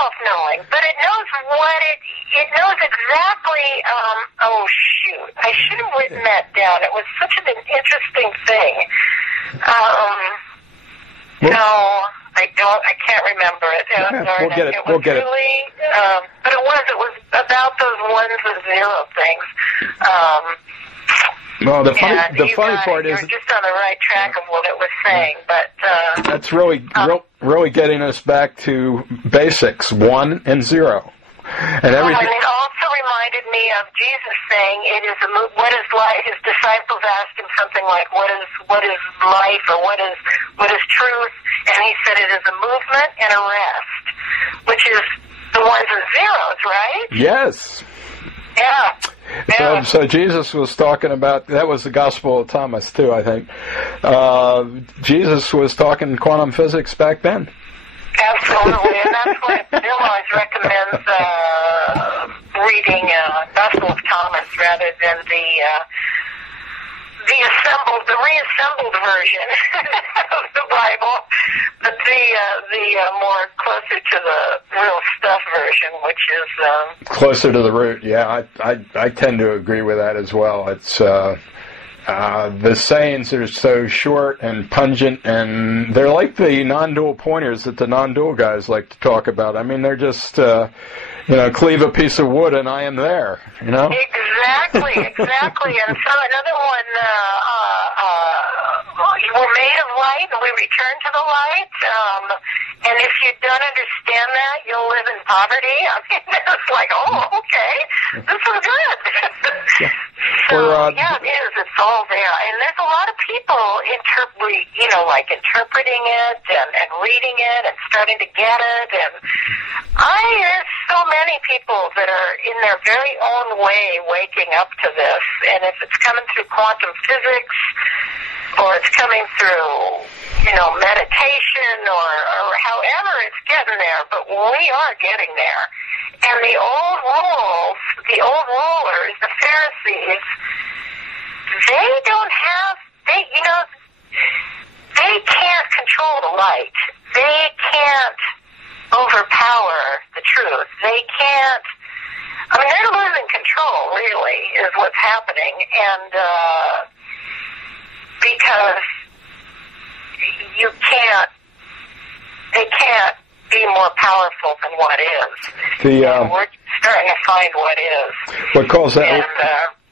self-knowing, but it knows it knows exactly, oh shoot, I should have written that down. It was such an interesting thing. No, I can't remember it. We'll get it. But it was about those ones and zero things. Well, the funny part is you're just on the right track of what it was saying, but that's really getting us back to basics, 1 and 0, and everything. And it also reminded me of Jesus saying, "It is what is life?" His disciples asked him something like, "What is life, or what is truth?" And he said, "It is a movement and a rest," which is the ones and zeros, right? Yes. Yeah. Yeah. So Jesus was talking about, that was the Gospel of Thomas too, I think. Jesus was talking quantum physics back then. Absolutely, and that's why Bill always recommends reading Gospel of Thomas rather than the reassembled version of the Bible, but the more closer to the real stuff version, which is closer to the root. Yeah, I tend to agree with that as well. It's the sayings are so short and pungent, and they're like the non-dual pointers that the non-dual guys like to talk about. I mean, they're just cleave a piece of wood and I am there. Exactly. And so another one, we're made of light and we return to the light. And if you don't understand that, you'll live in poverty. I mean, it's like, oh, okay, this is good. Yeah, it is. It's all there. And there's a lot of people interpreting it and reading it and starting to get it. And there's so many people that are in their very own way waking up to this. And if it's coming through quantum physics, or it's coming through, meditation, or however it's getting there, but we are getting there. And the old rulers, the Pharisees, they can't control the light. They can't overpower the truth. They can't, they're losing control, really, is what's happening. And, because they can't be more powerful than what is. And we're starting to find what is. What calls that? And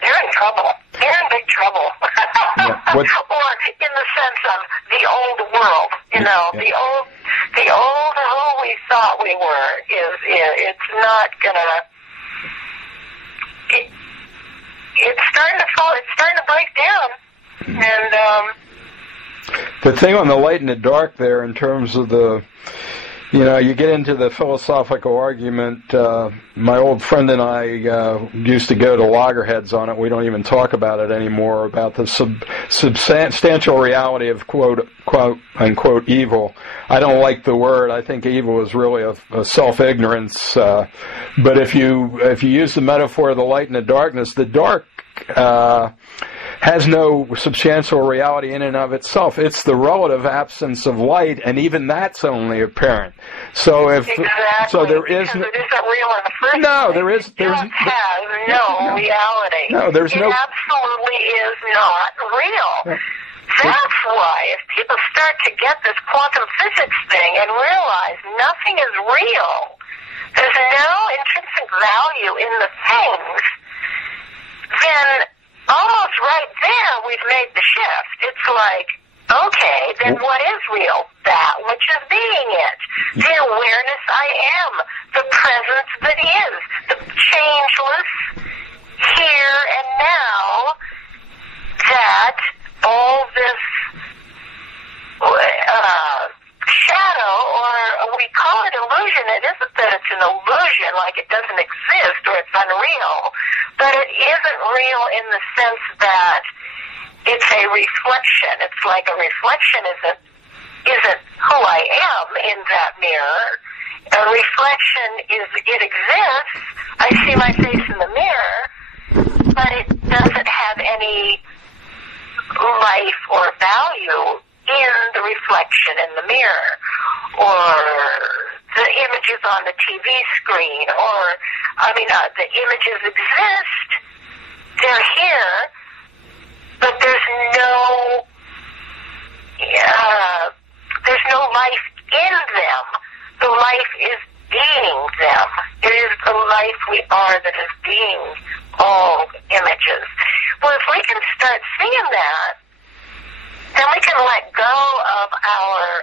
they're in trouble. They're in big trouble. Yeah, or in the sense of the old world. The old who we thought we were it's not gonna. It's starting to fall. It's starting to break down. And the thing on the light and the dark there, in terms of you get into the philosophical argument. My old friend and I used to go to loggerheads on it. We don't even talk about it anymore, about the substantial reality of quote unquote evil. I don't like the word. I think evil is really a self-ignorance. But if you use the metaphor of the light and the darkness, the dark has no substantial reality in and of itself. It's the relative absence of light, and even that's only apparent. So there is because it isn't real in the first place. It has no reality. No, it absolutely is not real. That's why if people start to get this quantum physics thing and realize nothing is real, there's no intrinsic value in the things, then almost right there, we've made the shift. It's like, okay, then what is real? That which is being it. The awareness I am. The presence that is. The changeless here and now, that all this shadow, or we call it illusion. It isn't that it's an illusion, like it doesn't exist or it's unreal, but it isn't real in the sense that it's a reflection. It's like a reflection isn't who I am in that mirror. A reflection it exists. I see my face in the mirror, but it doesn't have any life or value in the reflection in the mirror, or the images on the TV screen, or, the images exist, they're here, but there's no life in them. The life is being them. It is the life we are that is being all images. Well, if we can start seeing that, then we can let go of our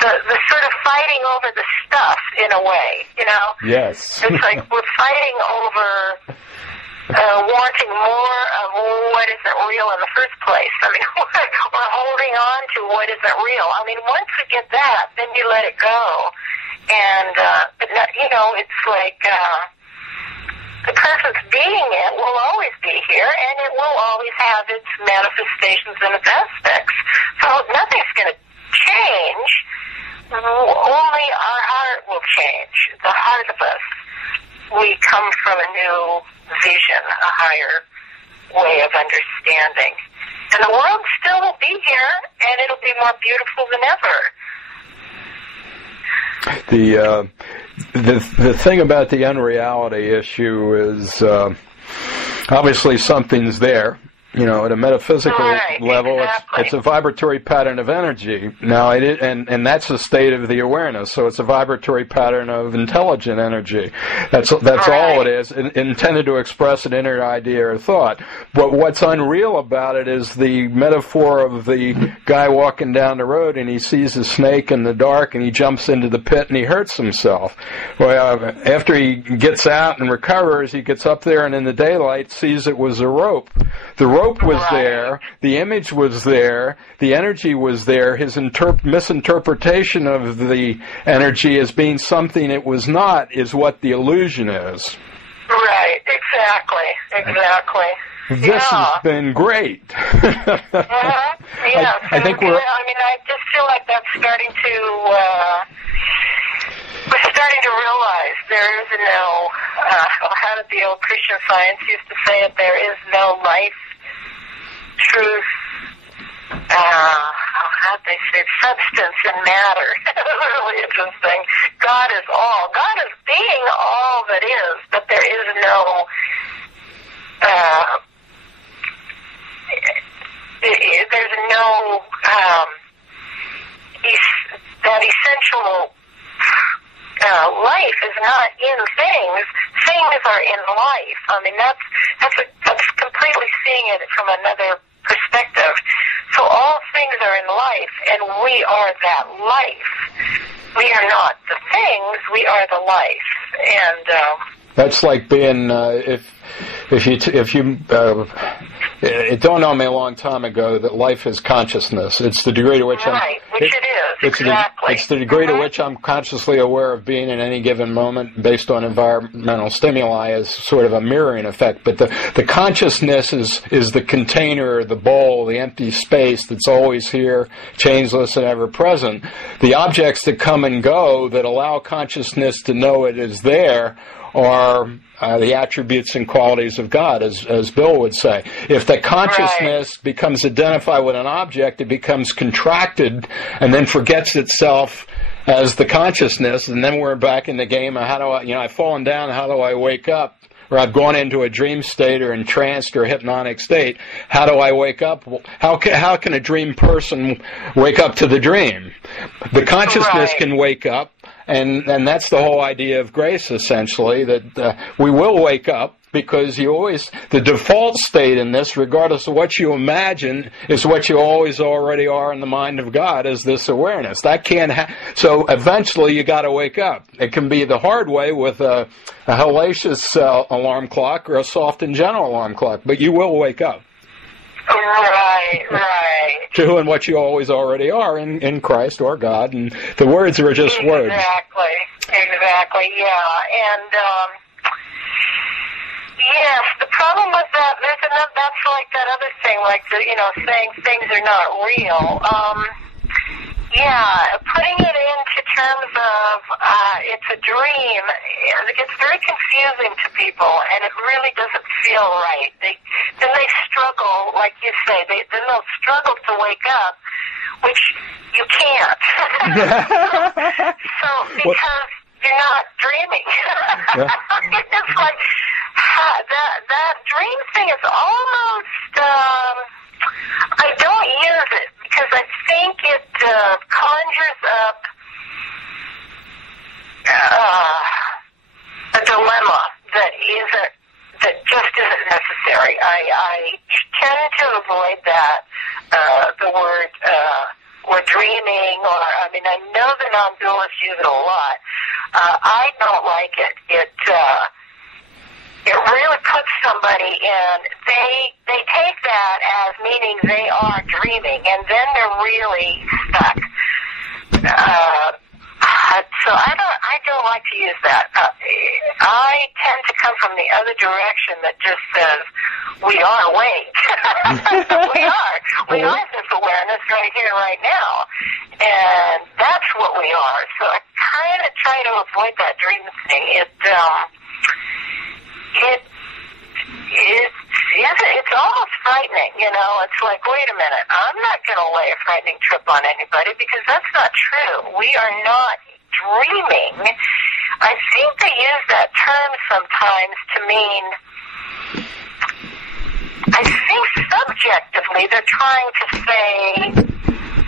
the sort of fighting over the stuff in a way, Yes. It's like we're fighting over wanting more of what isn't real in the first place. We're holding on to what isn't real. Once we get that, then you let it go. And, it's like the presence being it will always be here, and it will always have its manifestations and its aspects. So nothing's going to change. Only our heart will change. The heart of us. We come from a new vision, a higher way of understanding. And the world still will be here, and it'll be more beautiful than ever. The thing about the unreality issue is obviously something's there. At a metaphysical level, exactly. It's a vibratory pattern of energy. Now, and that's a state of the awareness. So it's a vibratory pattern of intelligent energy. That's all it is, intended to express an inner idea or thought. But what's unreal about it is the metaphor of the guy walking down the road and he sees a snake in the dark and he jumps into the pit and he hurts himself. Well, after he gets out and recovers, he gets up there and in the daylight sees it was a rope. The rope was there, the image was there, the energy was there, his misinterpretation of the energy as being something it was not is what the illusion is. Right, exactly. This has been great. Yeah, I think we're... I just feel like that's starting to... we're starting to realize there is no... how did the old Christian Science used to say it? There is no life, truth, how'd they say it? Substance and matter. Really interesting. God is all. God is being all that is, but there is no there's no that essential life is not in things. Things are in life. That's completely seeing it from another perspective. So all things are in life, and we are that life. We are not the things, we are the life. And that's like being it dawned on me a long time ago that life is consciousness. It's the degree to which it's the degree to which I'm consciously aware of being in any given moment based on environmental stimuli as sort of a mirroring effect. But the consciousness is the container, the bowl, the empty space that's always here, changeless and ever present. The objects that come and go that allow consciousness to know it is there are the attributes and qualities of God, as Bill would say. If the consciousness becomes identified with an object, it becomes contracted and then forgets itself as the consciousness, and then we're back in the game of how do I've fallen down, how do I wake up? Or I've gone into a dream state or entranced or hypnotic state. How do I wake up? How can a dream person wake up to the dream? The consciousness can wake up, and that's the whole idea of grace, essentially, that we will wake up, because the default state in this, regardless of what you imagine, is what you always already are in the mind of God, is this awareness. That can't so eventually you got to wake up. It can be the hard way with a hellacious alarm clock or a soft and gentle alarm clock, but you will wake up. Right. To who and what you always already are in Christ or God, and the words are just words. Exactly, yeah. And, yes, the problem with that, that's like that other thing, like saying things are not real. Putting it into terms of it's a dream, it's very confusing to people, and it really doesn't feel right. Then they struggle, like you say, then they'll struggle to wake up, which you can't. because you're not dreaming. Yeah. It's like that dream thing is almost. I don't use it because I think it conjures up a dilemma that just isn't necessary. I tend to avoid that. The word or dreaming, or I know the non-dualists use it a lot. I don't like it. It really puts somebody in. They take that as meaning they are dreaming, and then they're really stuck. So I don't like to use that. I tend to come from the other direction that just says we are awake. We are this awareness right here, right now, and that's what we are. So I kind of try to avoid that dream thing. It's almost frightening, It's like, wait a minute, I'm not going to lay a frightening trip on anybody because that's not true. We are not dreaming. I think they use that term sometimes to mean, I think subjectively they're trying to say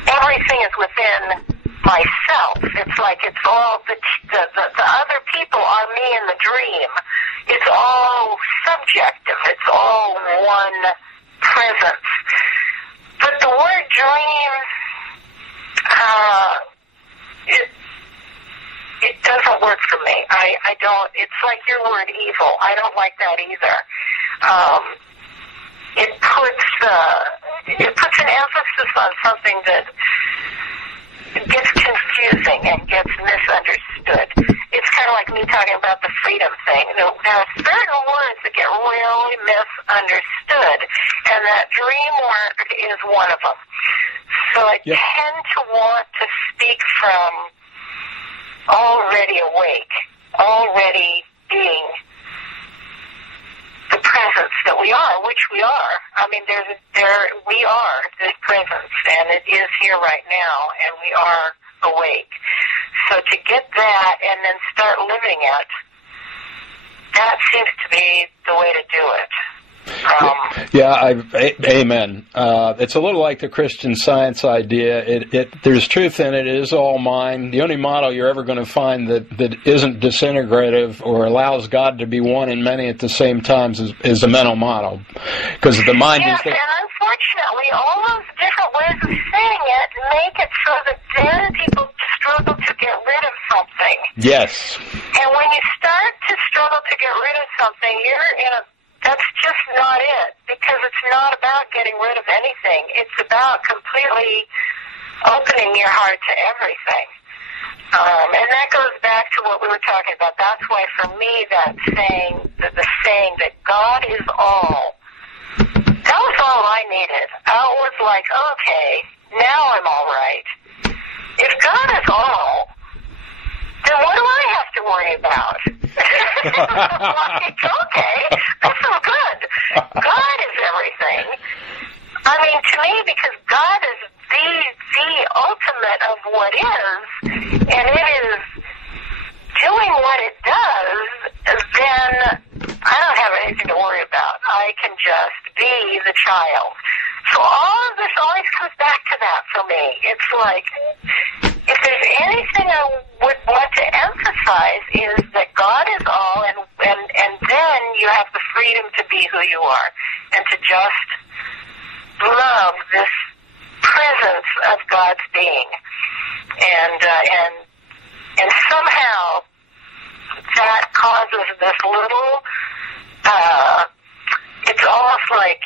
everything is within myself. It's like it's all the other people are me in the dream. It's all subjective. It's all one presence. But the word dream, it doesn't work for me. I don't. It's like your word evil. I don't like that either. It puts an emphasis on something that gets confusing and gets misunderstood. It's kind of like me talking about the freedom thing. There are certain words that get really misunderstood, and that dream word is one of them. So I tend to want to speak from already awake, already being the presence that we are, which we are. We are this presence, and it is here right now, and we are awake. So to get that and then start living it, that seems to be the way to do it. Amen. It's a little like the Christian Science idea. There's truth in it. It is all mind. The only model you're ever going to find that isn't disintegrative or allows God to be one and many at the same time is a mental model, because the mind is. And unfortunately, all those different ways of saying it make it so that then people struggle to get rid of something. Yes. And when you start to struggle to get rid of something, you're in a. That's just not it, because it's not about getting rid of anything. It's about completely opening your heart to everything. And that goes back to what we were talking about. That's why for me that saying, the saying that God is all, that was all I needed. I was like, okay, now I'm all right. If God is all, then what do I have to worry about? Like, okay, this is good. God is everything. To me, because God is the ultimate of what is, and it is doing what it does, then I don't have anything to worry about. I can just be the child. So all of this always comes back to that for me. It's like, if there's anything I would want to emphasize is that God is all, and then you have the freedom to be who you are, and to just love this presence of God's being, and somehow that causes this little. It's almost like